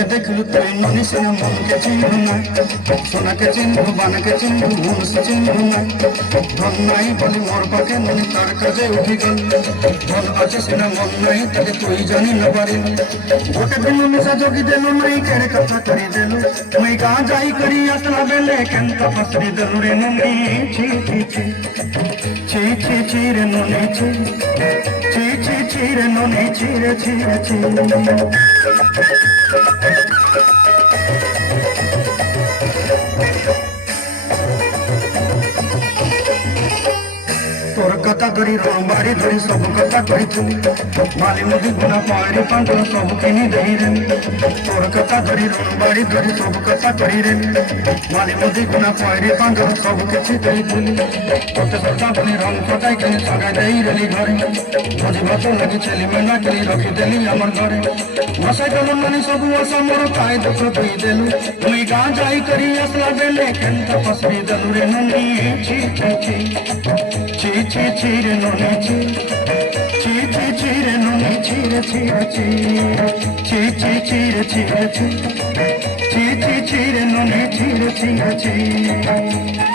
के देखलू तुई ननी से मन के चिन्हू ना सोना के चिन्हू बान के चिन्हू मन से चिन्हू ना धन नहीं बोली मोर पाके ननी तार काजे उठी गल धन अच्छे से मन नहीं ताके तुई जानी न पारी गोटे दिन मिसा जोगी देलू नहीं केरे कथा करी देलू मैं कहाँ जाई करी असला बेले केंता फसरी देलू रे ननी ची ची ची ची ची ची रे ननी ची ची ची ची रे ननी ची रे ची रे ची तोर कथा धरी रंबाड़ी धरी सब कथा करी माली मुदी गुना पाड़ी पांडव सब किनी दही रे तोर कथा धरी रंबाड़ी धरी सब कथा करी रे माली मुदी गुना पाड़ी पांडव सब किछि दही थुली तोते सरदा बनी रंग पटाई के सगा दही रेली घरे भोजी भात लगी चली मेना के रखी देली हमर घरे मसाई डलन मनी सब आशा मोर काय दुख दई देलु मुई गां जाई करी असला बेले केंता फसरी देलु रे ननी ची ची ची ची ची ची रे ननी ची ची ची ची रे ननी ची रे ची रे ची ची ची ची रे ची रे ची ची ची ची रे ननी ची रे ची रे ची